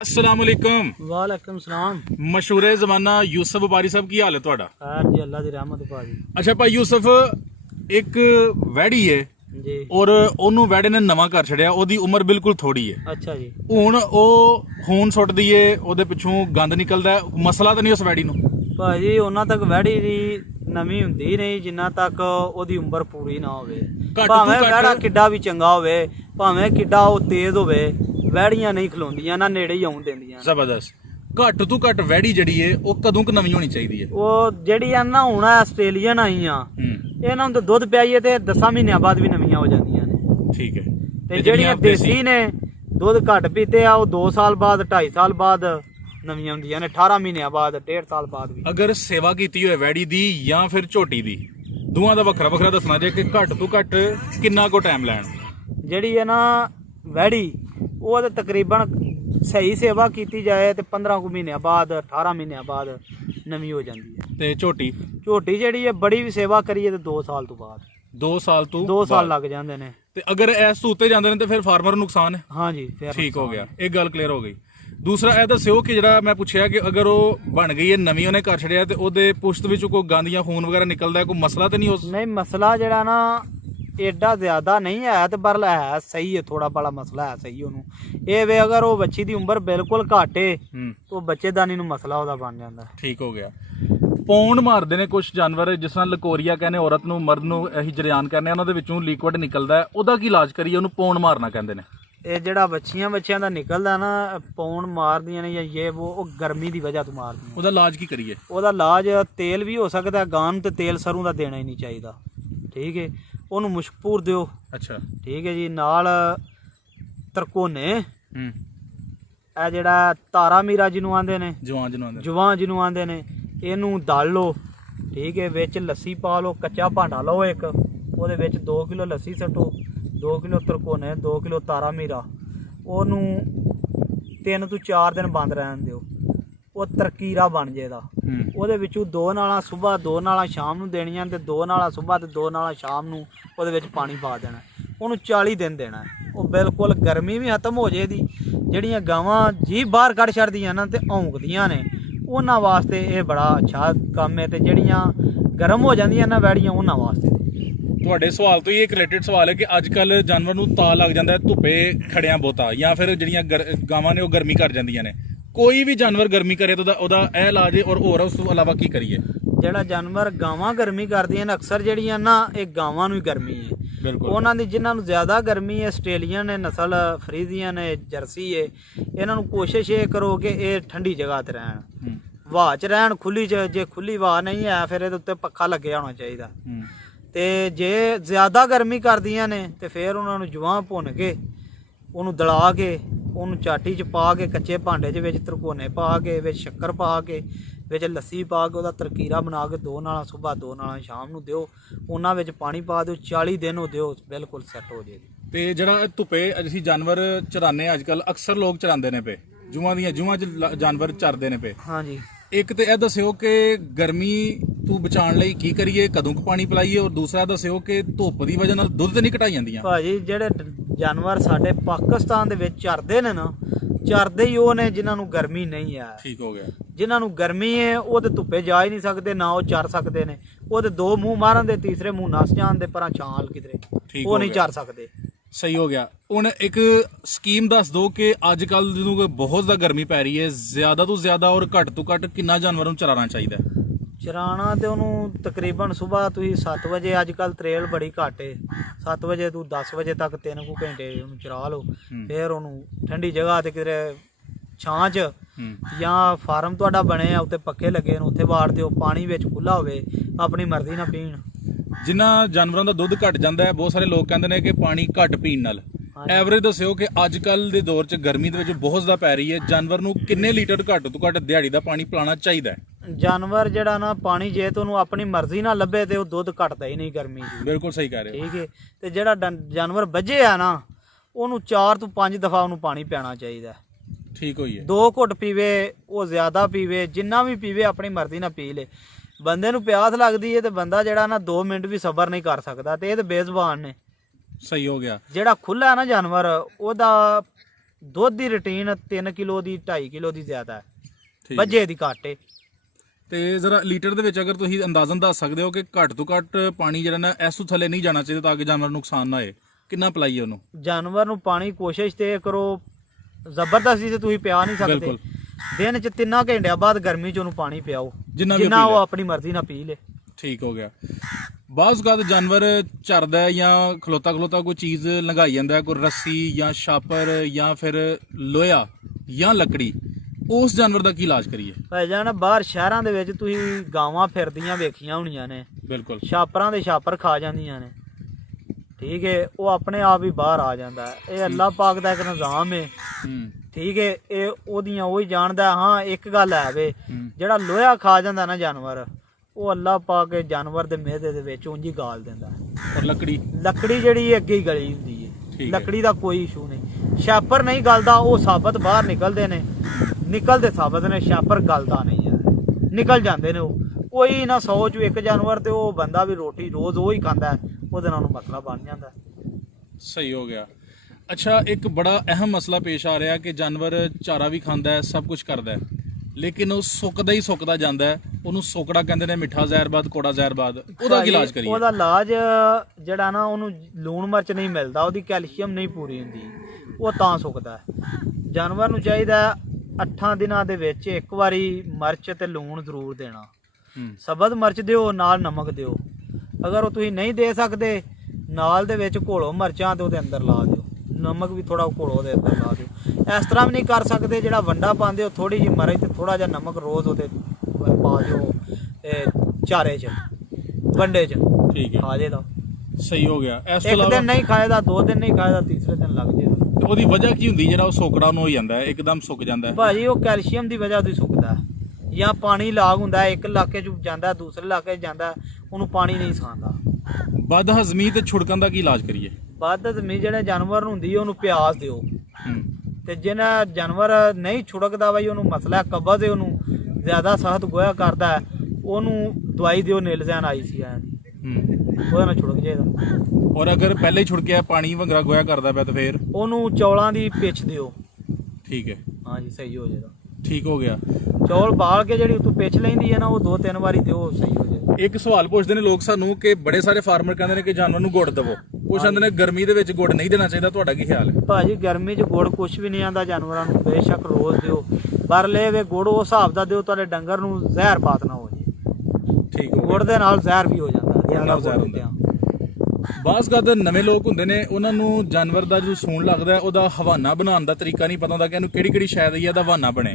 अस्सलाम वालेकुम। वालेकुम सलाम। मशहूर जमाना यूसुफ व्यापारी साहब की हाल है ਤੁਹਾਡਾ? खैर जी, अल्लाह दी रहमत भाजी। ਅੱਛਾ ਭਾਈ ਯੂਸੁਫ, ਇੱਕ ਵੈੜੀ ਹੈ जी। ਔਰ ਉਹਨੂੰ ਵੈੜੇ ਨੇ ਨਵਾਂ ਘਰ ਛੜਿਆ, ਉਹਦੀ ਉਮਰ ਬਿਲਕੁਲ ਥੋੜੀ ਹੈ। अच्छा जी। ਹੁਣ ਉਹ ਖੂਨ ਸੁੱਟਦੀ ਏ, ਉਹਦੇ ਪਿੱਛੋਂ ਗੰਦ ਨਿਕਲਦਾ ਹੈ, ਮਸਲਾ ਤਾਂ ਨਹੀਂ ਉਸ ਵੈੜੀ ਨੂੰ? ਭਾਜੀ ਉਹਨਾਂ ਤੱਕ ਵਹਿੜੀ ਦੀ ਨਵੀਂ ਹੁੰਦੀ ਨਹੀਂ ਜਿੰਨਾ ਤੱਕ ਉਹਦੀ ਉਮਰ ਪੂਰੀ ਨਾ ਹੋਵੇ। ਭਾਵੇਂ ਵਹਿੜਾ ਕਿੱਡਾ ਵੀ ਚੰਗਾ ਹੋਵੇ, ਭਾਵੇਂ ਕਿੱਡਾ ਉਹ ਤੇਜ਼ ਹੋਵੇ, ਵਹਿੜੀਆਂ ਨਹੀਂ ਖਲੋਂਦੀਆਂ, ਨਾ ਨੇੜੇ ਹੀ ਆਉਣ ਦਿੰਦੀਆਂ। ਜ਼ਬਰਦਸਤ। ਘੱਟ ਤੋਂ ਘੱਟ ਵੈੜੀ ਜਿਹੜੀ ਏ ਉਹ ਕਦੋਂ ਕ ਨਵੀਂ ਹੋਣੀ ਚਾਹੀਦੀ ਹੈ? ਉਹ ਜਿਹੜੀ ਆ ਨਾ ਹੁਣ ਆਸਟ੍ਰੇਲੀਅਨ ਆਈਆਂ, ਇਹਨਾਂ ਨੂੰ ਤਾਂ ਦੁੱਧ ਪਿਆਈਏ ਤੇ 10 ਮਹੀਨਿਆਂ ਬਾਅਦ ਵੀ ਨਵੀਆਂ ਹੋ ਜਾਂਦੀਆਂ ਨੇ। ਠੀਕ ਹੈ। ਤੇ ਜਿਹੜੀਆਂ ਦੇਸੀ ਨੇ ਦੁੱਧ ਘੱਟ ਪੀਤੇ ਆ, ਉਹ 2 ਸਾਲ ਬਾਅਦ 2.5 ਸਾਲ ਬਾਅਦ ਨਵੀਆਂ ਹੁੰਦੀਆਂ ਨੇ, 18 ਮਹੀਨਿਆਂ ਬਾਅਦ, 1.5 ਸਾਲ ਬਾਅਦ ਵੀ। ਅਗਰ ਸੇਵਾ ਕੀਤੀ ਹੋਏ ਵੈੜੀ ਦੀ ਜਾਂ ਫਿਰ ਝੋਟੀ ਦੀ, ਦੋਵਾਂ ਦਾ ਵੱਖਰਾ ਵੱਖਰਾ ਦੱਸਣਾ ਜੇ ਕਿ ਘੱਟ ਤੋਂ ਘੱਟ ਕਿੰਨਾ ਕੋ ਟਾਈਮ ਲੈਣ? ਜਿਹੜੀ ਹੈ ਨਾ ਵਹਿੜੀ, ਉਹ ਤਾਂ ਤਕਰੀਬਨ ਸਹੀ ਸੇਵਾ ਕੀਤੀ ਜਾਏ ਤੇ 15 ਕੁ ਮਹੀਨਿਆਂ ਬਾਅਦ, 18 ਮਹੀਨਿਆਂ ਬਾਅਦ ਨਵੀਂ ਹੋ ਜਾਂਦੀ ਹੈ। ਤੇ ਝੋਟੀ? ਝੋਟੀ ਜਿਹੜੀ ਹੈ ਬੜੀ ਵੀ ਸੇਵਾ ਕਰੀਏ ਤੇ 2 ਸਾਲ ਤੋਂ ਬਾਅਦ। 2 ਸਾਲ ਤੋਂ 2 ਸਾਲ ਲੱਗ ਜਾਂਦੇ ਨੇ। ਤੇ ਅਗਰ ਇਸ ਤੋਂ ਉੱਤੇ ਜਾਂਦੇ ਨੇ ਤੇ ਫਿਰ ਫਾਰਮਰ ਨੂੰ ਨੁਕਸਾਨ ਹੈ? ਹਾਂ ਜੀ, ਫਿਰ ਠੀਕ ਹੋ ਗਿਆ, ਇਹ ਗੱਲ ਕਲੀਅਰ ਹੋ ਗਈ। ਦੂਸਰਾ ਇਹ ਦੱਸਿਓ ਕਿ ਜਿਹੜਾ ਮੈਂ ਪੁੱਛਿਆ ਕਿ ਅਗਰ ਉਹ ਬਣ ਗਈ ਹੈ ਨਵੀਂ, ਉਹਨੇ ਘਰ ਛੜਿਆ ਤੇ ਉਹਦੇ ਪੁਸ਼ਤ ਵਿੱਚ ਕੋਈ ਗੰਦ ਜਾਂ ਖੂਨ ਵਗੈਰਾ ਨਿਕਲਦਾ ਹੈ, ਕੋਈ ਮਸਲਾ ਤੇ ਨਹੀਂ ਉਸ? ਨਹੀਂ, ਮਸਲਾ ਜਿਹੜਾ ਨਾ ਏਡਾ ਜ਼ਿਆਦਾ ਨਹੀਂ ਹੈ ਤੇ ਪਰ ਹੈ ਸਹੀ ਹੈ, ਥੋੜਾ ਬੜਾ ਮਸਲਾ ਹੈ ਸਹੀ ਉਹਨੂੰ। ਇਹ ਵੇ ਅਗਰ ਉਹ ਬੱਚੀ ਦੀ ਉਮਰ ਬਿਲਕੁਲ ਘੱਟ ਹੈ ਤਾਂ ਬੱਚੇਦਾਨੀ ਨੂੰ ਮਸਲਾ ਉਹਦਾ ਬਣ ਜਾਂਦਾ। ਠੀਕ ਹੋ ਗਿਆ। ਪੌਣ ਮਾਰਦੇ ਨੇ ਕੁਝ ਜਾਨਵਰ, ਜਿਸ ਤਰ੍ਹਾਂ ਲਕੋਰੀਆ ਕਹਿੰਦੇ ਔਰਤ ਨੂੰ, ਮਰਦ ਨੂੰ ਇਹੀ ਜਰਿਆਨ ਕਰਨੇ, ਉਹਨਾਂ ਦੇ ਵਿੱਚੋਂ ਲਿਕੁਇਡ ਨਿਕਲਦਾ ਹੈ, ਉਹਦਾ ਕੀ ਇਲਾਜ ਕਰੀਏ? ਉਹਨੂੰ ਪੌਣ ਮਾਰਨਾ ਕਹਿੰਦੇ ਨੇ। ਇਹ ਜਿਹੜਾ ਬੱਚਿਆਂ ਦਾ ਨਿਕਲਦਾ ਨਾ, ਪੌਣ ਮਾਰਦੀਆਂ ਨੇ ਜਾਂ ਇਹ ਉਹ ਗਰਮੀ ਦੀ ਵਜ੍ਹਾ ਤੋਂ ਮਾਰਦੀਆਂ। ਉਹਦਾ ਇਲਾਜ ਕੀ ਕਰੀਏ? ਉਹਦਾ ਇਲਾਜ ਤੇਲ ਵੀ ਹੋ ਸਕਦਾ, ਗਾਂ ਨੂੰ ਤੇ ਤੇਲ ਸਰੋਂ ਦਾ ਦੇਣਾ ਹੀ ਨਹੀਂ ਚਾਹੀਦਾ। ਠੀਕ ਹੈ, ਉਹਨੂੰ ਮੁਸ਼ਕਪੂਰ ਦਿਓ। ਅੱਛਾ। ਠੀਕ ਹੈ ਜੀ। ਨਾਲ ਤਰਕੋਨੇ, ਇਹ ਜਿਹੜਾ ਤਾਰਾ ਮੀਰਾ ਜਿਹਨੂੰ ਆਂਦੇ ਨੇ, ਜਵਾਂ ਜਿਹਨੂੰ ਆਂਦੇ ਨੇ, ਇਹਨੂੰ ਦਲ ਲਓ। ਠੀਕ ਹੈ, ਵਿੱਚ ਲੱਸੀ ਪਾ ਲਓ, ਕੱਚਾ ਭਾਂਡਾ ਲਓ ਇੱਕ, ਉਹਦੇ ਵਿੱਚ 2 ਕਿਲੋ ਲੱਸੀ ਸੱਟੋ, 2 ਕਿਲੋ ਤਰਕੋਨੇ, 2 ਕਿਲੋ ਤਾਰਾ ਮੀਰਾ, ਉਹਨੂੰ 3 ਤੋਂ 4 ਦਿਨ ਬੰਦ ਰਹਿਣ ਦਿਓ। ਉਹ ਤਰਕੀਰਾ ਬਣ ਜਾਏਦਾ। ਉਹਦੇ ਵਿੱਚੋਂ 2 ਨਾਲਾਂ ਸਵੇਰ, 2 ਨਾਲਾਂ ਸ਼ਾਮ ਨੂੰ ਦੇਣੀਆਂ ਤੇ 2 ਨਾਲਾਂ ਸਵੇਰ ਤੇ 2 ਨਾਲਾਂ ਸ਼ਾਮ ਨੂੰ ਉਹਦੇ ਵਿੱਚ ਪਾਣੀ ਪਾ ਦੇਣਾ। ਉਹਨੂੰ 40 ਦਿਨ ਦੇਣਾ। ਉਹ ਬਿਲਕੁਲ ਗਰਮੀ ਵੀ ਖਤਮ ਹੋ ਜਾਏਦੀ। ਜਿਹੜੀਆਂ ਗਾਵਾਂ ਜੀਭ ਬਾਹਰ ਕੱਢ ਛੱਡਦੀਆਂ ਨਾ ਤੇ ਔਂਕਦੀਆਂ ਨੇ, ਉਹਨਾਂ ਵਾਸਤੇ ਇਹ ਬੜਾ ਅੱਛਾ ਕੰਮ ਹੈ। ਤੇ ਜਿਹੜੀਆਂ ਗਰਮ ਹੋ ਜਾਂਦੀਆਂ ਨਾ ਵੈੜੀਆਂ, ਉਹਨਾਂ ਵਾਸਤੇ। ਤੁਹਾਡੇ ਸਵਾਲ ਤੋਂ ਹੀ ਇੱਕ ਰਿਲੇਟਡ ਸਵਾਲ ਹੈ ਕਿ ਅੱਜ ਕੱਲ ਜਾਨਵਰ ਨੂੰ ਤਾ ਲੱਗ ਜਾਂਦਾ ਹੈ ਧੁੱਪੇ ਖੜਿਆਂ ਬਹੁਤਾ, ਜਾਂ ਫਿਰ ਜਿਹੜੀਆਂ ਗਾਵਾਂ ਨੇ ਉਹ ਗਰਮੀ ਕਰ ਜਾਂਦੀਆਂ ਨੇ। ਕੋਈ ਵੀ ਜਾਨਵਰ ਗਰਮੀ ਕਰੇ ਤਾਂ ਉਹਦਾ ਇਹ ਇਲਾਜ ਹੈ, ਔਰ ਹੋਰ ਉਸ ਤੋਂ ਇਲਾਵਾ ਕੀ ਕਰੀਏ? ਜਿਹੜਾ ਜਾਨਵਰ ਗਾਵਾਂ ਗਰਮੀ ਕਰਦੀਆਂ ਨੇ, ਅਕਸਰ ਜਿਹੜੀਆਂ ਨਾ ਇਹ ਗਾਵਾਂ ਨੂੰ ਹੀ ਗਰਮੀ ਹੈ। ਬਿਲਕੁਲ। ਉਹਨਾਂ ਦੀ ਜਿਨ੍ਹਾਂ ਨੂੰ ਜ਼ਿਆਦਾ ਗਰਮੀ ਹੈ, ਆਸਟ੍ਰੇਲੀਅਨ ਨੇ ਨਸਲ, ਫਰੀਜ਼ੀਅਨ ਨੇ, ਜਰਸੀ ਹੈ, ਇਹਨਾਂ ਨੂੰ ਕੋਸ਼ਿਸ਼ ਇਹ ਕਰੋ ਕਿ ਇਹ ਠੰਡੀ ਜਗ੍ਹਾ ਤੇ ਰਹਿਣ, ਹਵਾ 'ਚ ਰਹਿਣ, ਖੁੱਲੀ 'ਚ। ਜੇ ਖੁੱਲੀ ਹਵਾ ਨਹੀਂ ਹੈ ਫਿਰ ਇਹਦੇ ਉੱਤੇ ਪੱਖਾ ਲੱਗਿਆ ਹੋਣਾ ਚਾਹੀਦਾ। ਤੇ ਜੇ ਜ਼ਿਆਦਾ ਗਰਮੀ ਕਰਦੀਆਂ ਨੇ ਤੇ ਫਿਰ ਉਹਨਾਂ ਨੂੰ ਜਵਾਂ ਭੁੰਨ ਕੇ, ਉਹਨੂੰ ਦਲਾ ਕੇ, ਉਹਨੂੰ ਚਾਟੀ 'ਚ ਪਾ ਕੇ, ਕੱਚੇ ਭਾਂਡੇ 'ਚ ਵਿੱਚ ਤਰਕੋਨੇ ਪਾ ਕੇ, ਵਿੱਚ ਸ਼ੱਕਰ ਪਾ ਕੇ, ਵਿੱਚ ਲੱਸੀ ਪਾ ਕੇ, ਉਹਦਾ ਤਰਕੀਰਾ ਬਣਾ ਕੇ 2 ਨਾਲਾਂ ਸਵੇਰ, 2 ਨਾਲਾਂ ਸ਼ਾਮ ਨੂੰ ਦਿਓ। ਉਹਨਾਂ ਵਿੱਚ ਪਾਣੀ ਪਾ ਦਿਓ, 40 ਦਿਨ ਉਹ ਦਿਓ, ਬਿਲਕੁਲ ਸੈੱਟ ਹੋ ਜਾਏਗੀ। ਤੇ ਜਿਹੜਾ ਧੁੱਪੇ ਅਸੀਂ ਜਾਨਵਰ ਚਰਾਉਂਦੇ ਅੱਜ ਕੱਲ, ਅਕਸਰ ਲੋਕ ਚਰਾਉਂਦੇ ਨੇ ਪਏ, ਜੂਆਂ 'ਚ ਜਾਨਵਰ ਚਰਦੇ ਨੇ ਪਏ। ਹਾਂਜੀ। ਇੱਕ ਤੇ ਇਹ ਦੱਸਿਓ ਕਿ ਗਰਮੀ ਤੋਂ ਬਚਾਉਣ ਲਈ ਕੀ ਕਰੀਏ, ਕਦੋਂ ਕੁ ਪਾਣੀ ਪਿਲਾਈਏ, ਔਰ ਦੂਸਰਾ ਦੱਸਿਓ ਕਿ ਧੁੱਪ ਦੀ ਵਜ੍ਹਾ ਨਾਲ ਦੁੱਧ ਤੇ ਨਹੀਂ ਘਟਾਈ ਜਾਂਦੀਆਂ? ਭਾਜੀ ਜਿਹੜੇ ਜਾਨਵਰ ਸਾਡੇ ਪਾਕਿਸਤਾਨ ਦੇ ਵਿੱਚ ਚਰਦੇ ਨੇ ਨਾ, ਚਰਦੇ ਹੀ ਉਹ ਨੇ ਜਿਨ੍ਹਾਂ ਨੂੰ ਗਰਮੀ ਨਹੀਂ ਹੈ। ਠੀਕ ਹੋ ਗਿਆ। ਜਿਨ੍ਹਾਂ ਨੂੰ ਗਰਮੀ ਹੈ ਉਹ ਤੇ ਧੁੱਪੇ ਜਾ ਹੀ ਨਹੀਂ ਸਕਦੇ, ਨਾ ਉਹ ਚਰ ਸਕਦੇ ਨੇ। ਉਹ ਤੇ 2 ਮੂੰਹ ਮਾਰਨ ਦੇ, ਤੀਸਰੇ ਮੂੰਹ ਨਸ ਜਾਣ ਦੇ, ਪਰਾਂ ਛਾਲ ਕਿਧਰੇ, ਉਹ ਨਹੀਂ ਚਰ ਸਕਦੇ। ਸਹੀ ਹੋ ਗਿਆ। ਹੁਣ ਇੱਕ ਸਕੀਮ ਦੱਸ ਦਿਓ ਕਿ ਅੱਜ ਕੱਲ ਜਦੋਂ ਬਹੁਤ ਜ਼ਿਆਦਾ ਗਰਮੀ ਪੈ ਰਹੀ ਹੈ, ਜ਼ਿਆਦਾ ਤੋਂ ਜ਼ਿਆਦਾ ਔਰ ਘੱਟ ਤੋਂ ਘੱਟ ਕਿੰਨਾ ਜਾਨਵਰ ਨੂੰ ਚਰਾਉਣਾ ਚਾਹੀਦਾ? ਚਰਾਣਾ ਤੇ ਉਹਨੂੰ ਤਕਰੀਬਨ ਸਵੇਰ ਤੁਸੀਂ 7 ਵਜੇ, ਅੱਜ ਕੱਲ ਤਰੇਲ ਬੜੀ ਘੱਟ ਹੈ, 7 ਵਜੇ ਤੋਂ 10 ਵਜੇ ਤੱਕ 3 ਕੁ ਘੰਟੇ ਉਹਨੂੰ ਚਰਾ ਲਓ। ਫਿਰ ਉਹਨੂੰ ਠੰਡੀ ਜਗ੍ਹਾ ਤੇ ਕਿਧਰੇ ਛਾਂ 'ਚ, ਜਾਂ ਫਾਰਮ ਤੁਹਾਡਾ ਬਣੇ ਆ ਉੱਤੇ ਪੱਖੇ ਲੱਗੇ ਨੇ, ਉੱਥੇ ਵਾੜ ਦਿਓ। ਪਾਣੀ ਵਿੱਚ ਖੁੱਲਾ ਹੋਵੇ, ਆਪਣੀ ਮਰਜ਼ੀ ਨਾਲ ਪੀਣ। ਜਿਨ੍ਹਾਂ ਜਾਨਵਰਾਂ ਦਾ ਦੁੱਧ ਘਟ ਜਾਂਦਾ ਹੈ, ਬਹੁਤ ਸਾਰੇ ਲੋਕ ਕਹਿੰਦੇ ਨੇ ਕਿ ਪਾਣੀ ਘੱਟ ਪੀਣ ਨਾਲ। ਐਵਰੇਜ ਦੱਸਿਓ ਕਿ ਅੱਜ ਕੱਲ ਦੇ ਦੌਰ 'ਚ ਗਰਮੀ ਦੇ ਵਿੱਚ ਬਹੁਤ ਜ਼ਿਆਦਾ ਪੈ ਰਹੀ ਹੈ, ਜਾਨਵਰ ਨੂੰ ਕਿੰਨੇ ਲੀਟਰ ਘੱਟ ਤੋਂ ਘੱਟ ਦਿਹਾੜੀ ਦਾ ਪਾਣੀ ਪਿਲਾਉਣਾ ਚਾਹੀਦਾ ਹੈ? ਜਾਨਵਰ ਜਿਹੜਾ ਨਾ ਪਾਣੀ ਜੇ ਤੁਹਾਨੂੰ ਆਪਣੀ ਮਰਜ਼ੀ ਨਾਲ ਲੱਭੇ ਤੇ ਉਹ ਦੁੱਧ ਘਟਦਾ ਹੀ ਨਹੀਂ ਗਰਮੀ 'ਚ। ਬਿਲਕੁਲ ਸਹੀ ਕਹਿ ਰਹੇ ਹੋ। ਠੀਕ ਹੈ। ਤੇ ਜਿਹੜਾ ਜਾਨਵਰ ਵੱਝੇ ਆ ਨਾ, ਉਹਨੂੰ 4 ਤੋਂ 5 ਦਫਾ ਉਹਨੂੰ ਪਾਣੀ ਪਿਆਣਾ ਚਾਹੀਦਾ। ਠੀਕ ਹੋਈ ਹੈ। 2 ਘੁੱਟ ਪੀਵੇ, ਉਹ ਜ਼ਿਆਦਾ ਪੀਵੇ, ਜਿੰਨਾ ਵੀ ਪੀਵੇ ਆਪਣੀ ਮਰਜ਼ੀ ਨਾਲ ਪੀ ਲੇ। ਬੰਦੇ ਨੂੰ ਪਿਆਸ ਲੱਗਦੀ ਹੈ ਤੇ ਬੰਦਾ ਜਿਹੜਾ ਨਾ 2 ਮਿੰਟ ਵੀ ਸਬਰ ਨਹੀਂ ਕਰ ਸਕਦਾ, ਤੇ ਇਹ ਤੇ ਬੇਜ਼ੁਬਾਨ ਨੇ। ਸਹੀ ਹੋ ਗਿਆ। ਜਿਹੜਾ ਖੁੱਲਾ ਨਾ ਜਾਨਵਰ, ਉਹਦਾ ਦੁੱਧ ਦੀ ਰੂਟੀਨ 3 ਕਿਲੋ ਦੀ 2.5 ਕਿਲੋ ਦੀ ਜ਼ਿਆਦਾ ਹੈ, ਠੀਕ ਵੱਜੇ ਦੀ ਘੱਟ ਏ। ਤੇ ਜ਼ਰਾ ਲੀਟਰ ਦੇ ਵਿੱਚ ਅਗਰ ਤੁਸੀਂ ਅੰਦਾਜ਼ਨ ਦੱਸ ਸਕਦੇ ਹੋ ਕਿ ਘੱਟ ਤੋਂ ਘੱਟ ਪਾਣੀ ਜਿਹੜਾ ਨਾ ਇਸ ਤੋਂ ਥੱਲੇ ਨਹੀਂ ਜਾਣਾ ਚਾਹੀਦਾ ਤਾਂ ਕਿ ਜਾਨਵਰ ਨੂੰ ਨੁਕਸਾਨ ਨਾ ਹੋਏ, ਕਿੰਨਾ ਪਿਲਾਈਏ ਉਹਨੂੰ? ਜਾਨਵਰ ਨੂੰ ਪਾਣੀ ਕੋਸ਼ਿਸ਼ ਤੇ ਕਰੋ, ਜ਼ਬਰਦਸਤੀ ਤੇ ਤੁਸੀਂ ਪਿਆ ਨਹੀਂ ਸਕਦੇ। ਬਿਲਕੁਲ। ਦਿਨ ਚ 3 ਘੰਟਿਆਂ ਬਾਅਦ ਗਰਮੀ ਚ ਉਹਨੂੰ ਪਾਣੀ ਪਿਆਓ, ਜਿੰਨਾ ਉਹ ਆਪਣੀ ਮਰਜ਼ੀ ਨਾਲ ਪੀ ਲੇ। ਠੀਕ ਹੋ ਗਿਆ। ਬਾਜ਼ ਗਾਦ ਜਾਨਵਰ ਝਰਦਾ ਹੈ ਜਾਂ ਖਲੋਤਾ ਕੋਈ ਚੀਜ਼ ਲੰਘਾਈ ਜਾਂਦਾ ਹੈ, ਕੋਈ ਰੱਸੀ ਜਾਂ ਛਾਪਰ ਜਾਂ ਫਿਰ ਲੋਹਾ ਜਾਂ ਲੱਕੜੀ, ਉਸ ਜਾਨਵਰ ਦਾ ਕੀ ਇਲਾਜ ਕਰੀਏ? ਭਾਈ ਜਾਨ ਬਾਹਰ ਸ਼ਹਿਰਾਂ ਦੇ ਵਿੱਚ ਤੁਸੀਂ ਗਾਵਾਂ ਫਿਰਦੀਆਂ ਵੇਖੀਆਂ ਹੋਣੀਆਂ ਨੇ, ਬਿਲਕੁਲ, ਛਾਪਰਾਂ ਦੇ ਛਾਪਰ ਖਾ ਜਾਂਦੀਆਂ ਨੇ, ਠੀਕ ਹੈ, ਉਹ ਆਪਣੇ ਆਪ ਹੀ ਬਾਹਰ ਆ ਜਾਂਦਾ ਹੈ। ਇਹ ਅੱਲਾਹ ਪਾਕ ਦਾ ਇੱਕ ਨਿਜ਼ਾਮ ਹੈ, ਠੀਕ ਹੈ, ਇਹ ਉਹਦੀਆਂ ਉਹੀ ਜਾਣਦਾ। ਹਾਂ ਇੱਕ ਗੱਲ ਹੈ ਵੇ, ਜਿਹੜਾ ਲੋਹਾ ਖਾ ਜਾਂਦਾ ਨਾ ਜਾਨਵਰ, ਉਹ ਅੱਲਾਹ ਪਾਕ ਜਾਨਵਰ ਦੇ ਮਿਹਦੇ ਦੇ ਵਿੱਚ ਉਂਝ ਹੀ ਗਾਲ ਦਿੰਦਾ। ਔਰ ਲੱਕੜੀ ਜਿਹੜੀ ਅੱਗੇ ਹੀ ਗਲੀ ਹੁੰਦੀ ਹੈ, ਲੱਕੜੀ ਦਾ ਕੋਈ ਇਸ਼ੂ ਨਹੀਂ। ਛਾਪਰ ਨਹੀਂ ਗਲਦਾ, ਉਹ ਸਾਬਤ ਬਾਹਰ ਨਿਕਲਦੇ ਨੇ, ਨਿਕਲਦੇ ਸਾਬਤ ਨੇ, ਛਾਪਰ ਗਲਦਾ ਨਹੀਂ ਹੈ, ਨਿਕਲ ਜਾਂਦੇ ਨੇ। ਉਹ ਕੋਈ ਨਾ 100 ਚੋਂ ਇੱਕ ਜਾਨਵਰ, ਤੇ ਉਹ ਬੰਦਾ ਵੀ ਰੋਟੀ ਰੋਜ਼ ਉਹ ਹੀ ਖਾਂਦਾ, ਉਹਦੇ ਨਾਲ ਮਸਲਾ ਬਣ ਜਾਂਦਾ। ਸਹੀ ਹੋ ਗਿਆ। ਅੱਛਾ, ਇੱਕ ਬੜਾ ਅਹਿਮ ਮਸਲਾ ਪੇਸ਼ ਆ ਰਿਹਾ ਕਿ ਜਾਨਵਰ ਚਾਰਾ ਵੀ ਖਾਂਦਾ ਹੈ, ਸਭ ਕੁਝ ਕਰਦਾ ਹੈ, ਲੇਕਿਨ ਉਹ ਸੁੱਕਦਾ ਜਾਂਦਾ ਹੈ। ਉਹਨੂੰ ਸੋਕੜਾ ਕਹਿੰਦੇ ਨੇ, ਮਿੱਠਾ ਜ਼ਹਿਰਬਾਦ, ਕੋੜਾ ਜ਼ਹਿਰਬਾਦ। ਉਹਦਾ ਕੀ ਇਲਾਜ ਕਰੀਏ? ਉਹਦਾ ਇਲਾਜ ਜਿਹੜਾ ਨਾ, ਉਹਨੂੰ ਲੂਣ ਮਿਰਚ ਨਹੀਂ ਮਿਲਦਾ, ਉਹਦੀ ਕੈਲਸ਼ੀਅਮ ਨਹੀਂ ਪੂਰੀ ਹੁੰਦੀ, ਉਹ ਤਾਂ ਸੁੱਕਦਾ ਹੈ। ਜਾਨਵਰ ਨੂੰ ਚਾਹੀਦਾ 8 ਦਿਨਾਂ ਦੇ ਵਿੱਚ ਇੱਕ ਵਾਰੀ ਮਿਰਚ ਤੇ ਲੂਣ ਜ਼ਰੂਰ ਦੇਣਾ। ਸਬਜ਼ ਮਿਰਚ ਦਿਓ, ਨਾਲ ਨਮਕ ਦਿਓ। ਅਗਰ ਉਹ ਤੁਸੀਂ ਨਹੀਂ ਦੇ ਸਕਦੇ, ਨਾਲ ਦੇ ਵਿੱਚ ਘੋਲੋ ਮਿਰਚਾਂ ਤੇ ਉਹਦੇ ਅੰਦਰ ਲਾ ਦਿਓ, ਨਮਕ ਵੀ ਥੋੜਾ ਘੋਲੋ ਉਹਦੇ ਅੰਦਰ ਲਾ ਦਿਓ। ਇਸ ਤਰ੍ਹਾਂ ਵੀ ਨਹੀਂ ਕਰ ਸਕਦੇ, ਜਿਹੜਾ ਵੰਡਾ ਪਾਉਂਦੇ ਹੋ, ਥੋੜੀ ਜਿਹੀ ਮਿਰਚ ਤੇ ਥੋੜਾ ਜਿਹਾ ਨਮਕ ਰੋਜ਼ ਉਹਦੇ ਪਾ ਦਿਓ ਚਾਰੇ 'ਚ, ਵੰਡੇ 'ਚ, ਠੀਕ ਹੈ, ਖਾ ਜਾਏਗਾ। ਸਹੀ ਹੋ ਗਿਆ। ਇਸ ਤੋਂ ਇੱਕ ਦਿਨ ਨਹੀਂ ਖਾਏਦਾ, 2 ਦਿਨ ਨਹੀਂ ਖਾਏਦਾ, ਤੀਸਰੇ ਦਿਨ ਲੱਗ ਜਾਏਗਾ। ਉਹਦੀ ਵਜ੍ਹਾ ਕੀ ਹੁੰਦੀ ਜਿਹੜਾ ਉਹ ਸੋਕੜਾ ਨੂੰ ਹੋ ਜਾਂਦਾ ਹੈ, ਇੱਕਦਮ ਸੁੱਕ ਜਾਂਦਾ ਹੈ? ਭਾਜੀ ਉਹ ਕੈਲਸ਼ੀਅਮ ਦੀ ਵਜ੍ਹਾ ਤੋਂ ਸੁੱਕਦਾ ਹੈ, ਜਾਂ ਪਾਣੀ ਲਾਗ ਹੁੰਦਾ ਹੈ, ਇੱਕ ਇਲਾਕੇ 'ਚ ਜਾਂਦਾ, ਦੂਸਰੇ ਇਲਾਕੇ 'ਚ ਜਾਂਦਾ, ਉਹਨੂੰ ਪਾਣੀ ਨਹੀਂ ਖਾਂਦਾ। ਬਦ ਹਜ਼ਮੀ ਤੇ ਛੁੜਕਣ ਦਾ ਕੀ ਇਲਾਜ ਕਰੀਏ? ਬਦ ਹਜ਼ਮੀ ਜਿਹੜੇ ਜਾਨਵਰ ਨੂੰ ਹੁੰਦੀ, ਉਹਨੂੰ ਪਿਆਸ ਦਿਓ। ਤੇ ਜਿਹਨਾਂ ਜਾਨਵਰ ਨਹੀਂ ਛੁੜਕਦਾ ਬਾਈ, ਉਹਨੂੰ ਮਸਲਾ ਕਬਜ਼ ਹੈ, ਉਹਨੂੰ ਜ਼ਿਆਦਾ ਸਖਤ ਗੋਇਆ ਕਰਦਾ ਹੈ, ਉਹਨੂੰ ਦਵਾਈ ਦਿਓ ਨਿਲਜ਼ੈਨ ICI ਦੀ, ਉਹਦੇ ਨਾਲ ਛੁੜਕ ਜਾਏਗਾ। ਔਰ ਅਗਰ ਪਹਿਲੇ ਹੀ ਛੁੜਕਿਆ, ਪਾਣੀ ਵੰਗਰਾ ਗੋਇਆ ਕਰਦਾ ਪਿਆ, ਤਾਂ ਫਿਰ ਉਹਨੂੰ ਚੌਲਾਂ ਦੀ ਪਿੱਛ ਦਿਓ। ਠੀਕ ਹੈ, ਹਾਂਜੀ, ਸਹੀ ਹੋ ਜਾਏਗਾ। ਠੀਕ ਹੋ ਗਿਆ। ਚੌਲ ਬਾਲ ਕੇ ਜਿਹੜੀ ਤੂੰ ਪਿੱਛ ਲੈਂਦੀ ਹੈ ਨਾ, ਉਹ 2-3 ਵਾਰੀ ਦਿਓ, ਸਹੀ ਹੋ ਜਾਏਗਾ। ਇੱਕ ਸਵਾਲ ਪੁੱਛਦੇ ਨੇ ਲੋਕ ਸਾਨੂੰ ਕਿ ਬੜੇ ਸਾਰੇ ਫਾਰਮਰ ਕਹਿੰਦੇ ਨੇ ਕਿ ਜਾਨਵਰ ਨੂੰ ਗੁੜ ਦੇਵੋ, ਕੁਛ ਕਹਿੰਦੇ ਨੇ ਗਰਮੀ ਦੇ ਵਿੱਚ ਗੁੜ ਨਹੀਂ ਦੇਣਾ ਚਾਹੀਦਾ, ਤੁਹਾਡਾ ਕੀ ਖਿਆਲ ਹੈ? ਭਾਜੀ ਗਰਮੀ 'ਚ ਗੁੜ ਕੁਛ ਵੀ ਨਹੀਂ ਆਂਦਾ ਜਾਨਵਰਾਂ ਨੂੰ, ਬੇਸ਼ੱਕ ਰੋਜ਼ ਦਿਓ, ਪਰ ਲੈ ਵੇ ਗੁੜ ਉਸ ਹਿਸਾਬ ਦਾ ਦਿਓ ਤੁਹਾਡੇ ਡੰਗਰ ਨੂੰ ਜ਼ਹਿਰ ਬਾਤ ਨਾ ਹੋ ਜੇ। ਠੀਕ ਹੋ ਗਿਆ। ਗੁੜ ਦੇ ਨਾਲ ਜ਼ਹਿਰ ਵੀ ਹੋ ਜਾਂਦਾ, ਜ਼ਿਆਦਾ ਜ਼ਹਿਰ ਹੁੰਦਾ। ਬਾਜ਼ ਗਦ ਨਵੇਂ ਲੋਕ ਹੁੰਦੇ ਨੇ, ਉਹਨਾਂ ਨੂੰ ਜਾਨਵਰ ਦਾ ਜੋ ਸੂਣ ਲੱਗਦਾ, ਉਹਦਾ ਹਵਾਨਾ ਬਣਾਉਣ ਦਾ ਤਰੀਕਾ ਨਹੀਂ ਪਤਾ ਹੁੰਦਾ ਕਿ ਇਹਨੂੰ ਕਿਹੜੀ ਸ਼ਾਇਦ ਹੀ ਇਹਦਾ ਹਵਾਨਾ ਬਣੇ।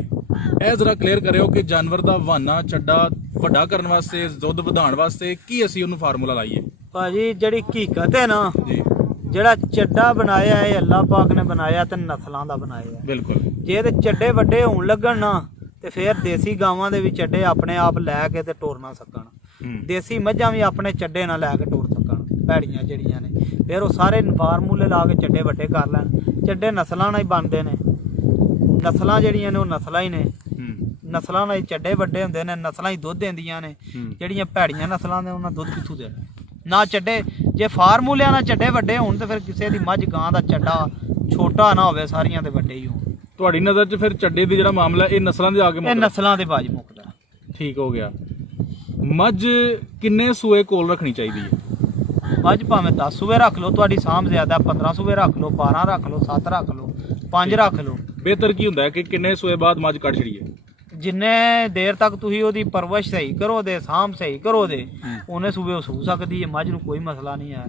ਇਹ ਜ਼ਰਾ ਕਲੀਅਰ ਕਰਿਓ ਕਿ ਜਾਨਵਰ ਦਾ ਹਵਾਨਾ ਚੱਡਾ ਵੱਡਾ ਕਰਨ ਵਾਸਤੇ, ਦੁੱਧ ਵਧਾਉਣ ਵਾਸਤੇ ਕੀ ਅਸੀਂ ਉਹਨੂੰ ਫਾਰਮੂਲਾ ਲਾਈਏ? ਭਾਜੀ ਜਿਹੜੀ ਹਕੀਕਤ ਹੈ ਨਾ ਜੀ, ਜਿਹੜਾ ਚੱਡਾ ਬਣਾਇਆ ਹੈ ਅੱਲਾਹ ਪਾਕ ਨੇ ਬਣਾਇਆ ਤੇ ਨਸਲਾਂ ਦਾ ਬਣਾਇਆ ਹੈ। ਬਿਲਕੁਲ। ਜੇ ਇਹਦੇ ਚੱਡੇ ਵੱਡੇ ਹੋਣ ਲੱਗਣ ਨਾ, ਤੇ ਫਿਰ ਦੇਸੀ ਗਾਵਾਂ ਦੇ ਵੀ ਚੱਡੇ ਆਪਣੇ ਆਪ ਲੈ ਕੇ ਤੇ ਟੁਰ ਨਾ ਸਕਣ, ਦੇਸੀ ਮੱਝਾਂ ਵੀ ਆਪਣੇ ਚੱਡੇ ਨਾਲ ਲੈ ਕੇ ਟੁਰ ਸਕਣ, ਭੈੜੀਆਂ ਜਿਹੜੀਆਂ ਨੇ, ਫਿਰ ਉਹ ਸਾਰੇ ਫਾਰਮੂਲੇ ਲਾ ਕੇ ਚੱਡੇ ਵੱਡੇ ਕਰ ਲੈਣ। ਚੱਡੇ ਨਸਲਾਂ ਨਾਲ ਹੀ ਬਣਦੇ ਨੇ, ਨਸਲਾਂ ਜਿਹੜੀਆਂ ਨੇ ਉਹ ਨਸਲਾਂ ਹੀ ਨੇ, ਨਸਲਾਂ ਨਾਲ ਹੀ ਚੱਡੇ ਵੱਡੇ ਹੁੰਦੇ ਨੇ, ਨਸਲਾਂ ਹੀ ਦੁੱਧ ਦਿੰਦੀਆਂ ਨੇ। ਜਿਹੜੀਆਂ ਭੈੜੀਆਂ ਨਸਲਾਂ ਨੇ ਉਹਨਾਂ ਦੁੱਧ ਕਿੱਥੋਂ ਦੇਣਾ? ਨਾ ਚੱਡੇ, ਜੇ ਫਾਰਮੂਲਿਆਂ ਨਾਲ ਚੱਡੇ ਵੱਡੇ ਹੋਣ ਤੇ ਫਿਰ ਕਿਸੇ ਦੀ ਮੱਝ ਗਾਂ ਦਾ ਚੱਡਾ ਛੋਟਾ ਨਾ ਹੋਵੇ, ਸਾਰੀਆਂ ਦੇ ਵੱਡੇ ਹੀ ਹੋਣ। ਤੁਹਾਡੀ ਨਜ਼ਰ 'ਚ ਫਿਰ ਚੱਡੇ ਦੀ ਜਿਹੜਾ ਮਾਮਲਾ ਇਹ ਨਸਲਾਂ ਦੇ ਆ ਕੇ ਮੁੱਕਦਾ? ਇਹ ਨਸਲਾਂ ਦੇ ਬਾਜ ਮੁੱਕਦਾ। ਠੀਕ ਹੋ ਗਿਆ। ਮੱਝ ਕਿੰਨੇ ਸੂਏ ਕੋਲ ਰੱਖਣੀ ਚਾਹੀਦੀ ਹੈ? ਮੱਝ ਭਾਵੇਂ 10 ਸੂਏ ਰੱਖ ਲਓ, ਤੁਹਾਡੀ ਸਾਂਭ ਜ਼ਿਆਦਾ, 15 ਸੂਏ ਰੱਖ ਲਓ, 12 ਰੱਖ ਲਓ, 7 ਰੱਖ ਲਓ, 5 ਰੱਖ ਲਓ। ਬਿਹਤਰ ਕੀ ਹੁੰਦਾ ਹੈ ਕਿ ਕਿੰਨੇ ਸੂਏ ਬਾਅਦ ਮੱਝ ਕੱਢ ਛੜੀਏ? ਜਿੰਨੇ ਦੇਰ ਤੱਕ ਤੁਸੀਂ ਉਹਦੀ ਪਰਵਰਿਸ਼ ਸਹੀ ਕਰੋ ਦੇ, ਸਾਂਭ ਸਹੀ ਕਰੋ ਦੇ, ਉਹਨੇ ਸੂਬੇ ਉਹ ਸੂ ਸਕਦੀ ਹੈ, ਮੱਝ ਨੂੰ ਕੋਈ ਮਸਲਾ ਨਹੀਂ ਹੈ।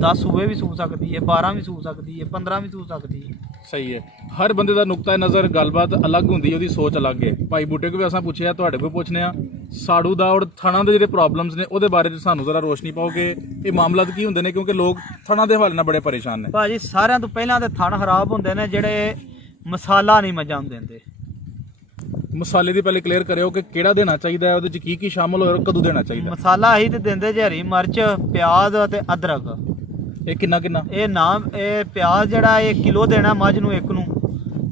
10 ਸੂਬੇ ਵੀ ਸੂ ਸਕਦੀ ਹੈ, 12 ਵੀ ਸੂ ਸਕਦੀ ਹੈ, 15 ਵੀ ਸੂ ਸਕਦੀ ਹੈ। ਸਹੀ ਹੈ। ਹਰ ਬੰਦੇ ਦਾ ਨੁਕਤਾ ਨਜ਼ਰ, ਗੱਲਬਾਤ ਅਲੱਗ ਹੁੰਦੀ, ਉਹਦੀ ਸੋਚ ਅਲੱਗ ਹੈ। ਭਾਈ ਬੂਟੇ ਕੋ ਵੀ ਅਸਾਂ ਪੁੱਛਿਆ, ਤੁਹਾਡੇ ਕੋਲ ਪੁੱਛਨੇ ਆ, ਸਾੜੂ ਦਾ ਔਰ ਥਣਾ ਦੇ ਜਿਹੜੇ ਪ੍ਰੋਬਲਮਸ ਨੇ ਉਹਦੇ ਬਾਰੇ ਸਾਨੂੰ ਜ਼ਰਾ ਰੋਸ਼ਨੀ ਪਾਓ ਕਿ ਇਹ ਮਾਮਲਾਤ ਕੀ ਹੁੰਦੇ ਨੇ, ਕਿਉਂਕਿ ਲੋਕ ਥਣਾ ਦੇ ਹਵਾਲੇ ਨਾਲ ਬੜੇ ਪਰੇਸ਼ਾਨ ਨੇ। ਭਾਜੀ ਸਾਰਿਆਂ ਤੋਂ ਪਹਿਲਾਂ ਤੇ ਥਣ ਖਰਾਬ ਹੁੰਦੇ ਨੇ ਜਿਹੜੇ ਮਸਾਲਾ ਨਹੀਂ ਮੱਝਾਂ ਨੂੰ ਦਿੰਦੇ। ਮਸਾਲੇ ਦੀ ਪਹਿਲੇ ਕਲੀਅਰ ਕਰਿਓ ਕਿ ਕਿਹੜਾ ਦੇਣਾ ਚਾਹੀਦਾ ਹੈ, ਉਹਦੇ ਚ ਕੀ ਕੀ ਸ਼ਾਮਲ ਹੋਏ, ਕਦੋਂ ਦੇਣਾ ਚਾਹੀਦਾ? ਮਸਾਲਾ ਹੀ ਤੇ ਦਿੰਦੇ ਜੇ ਹਰੀ ਮਿਰਚ, ਪਿਆਜ਼ ਅਤੇ ਅਦਰਕ। ਇਹ ਕਿੰਨਾ ਕਿੰਨਾ? ਇਹ ਪਿਆਜ਼ ਜਿਹੜਾ 1 ਕਿਲੋ ਦੇਣਾ ਮੱਝ ਨੂੰ, ਇੱਕ ਨੂੰ,